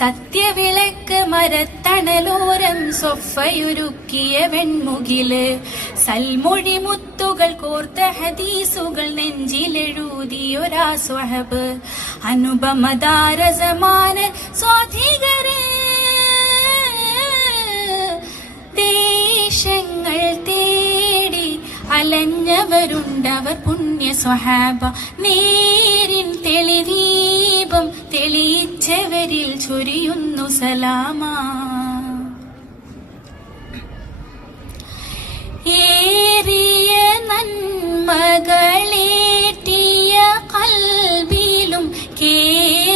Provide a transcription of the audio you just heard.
സത്യവിളക്ക് മരത്തണലോരം സൊഫയൊരുക്കിയ വെൺമുകില് സൽമൊഴി മുത്തുകൾ കോർത്ത ഹദീസുകൾ നെഞ്ചിലെഴുതിയൊരാ സ്വഹബ് അനുപമദാരസമാന സ്വാധികര് ദേശങ്ങൾ തേടി അലഞ്ഞവരുണ്ടവർ പുണ്യ സ്വഹാബ നേരിൻ തെളിദീപം തെളിയിച്ചവരിൽ ചൊരിയുന്നു സലാമ ഏറിയ നന്മകളേറ്റിയ കൽബിലും കേറിയുരമ്പുകൾ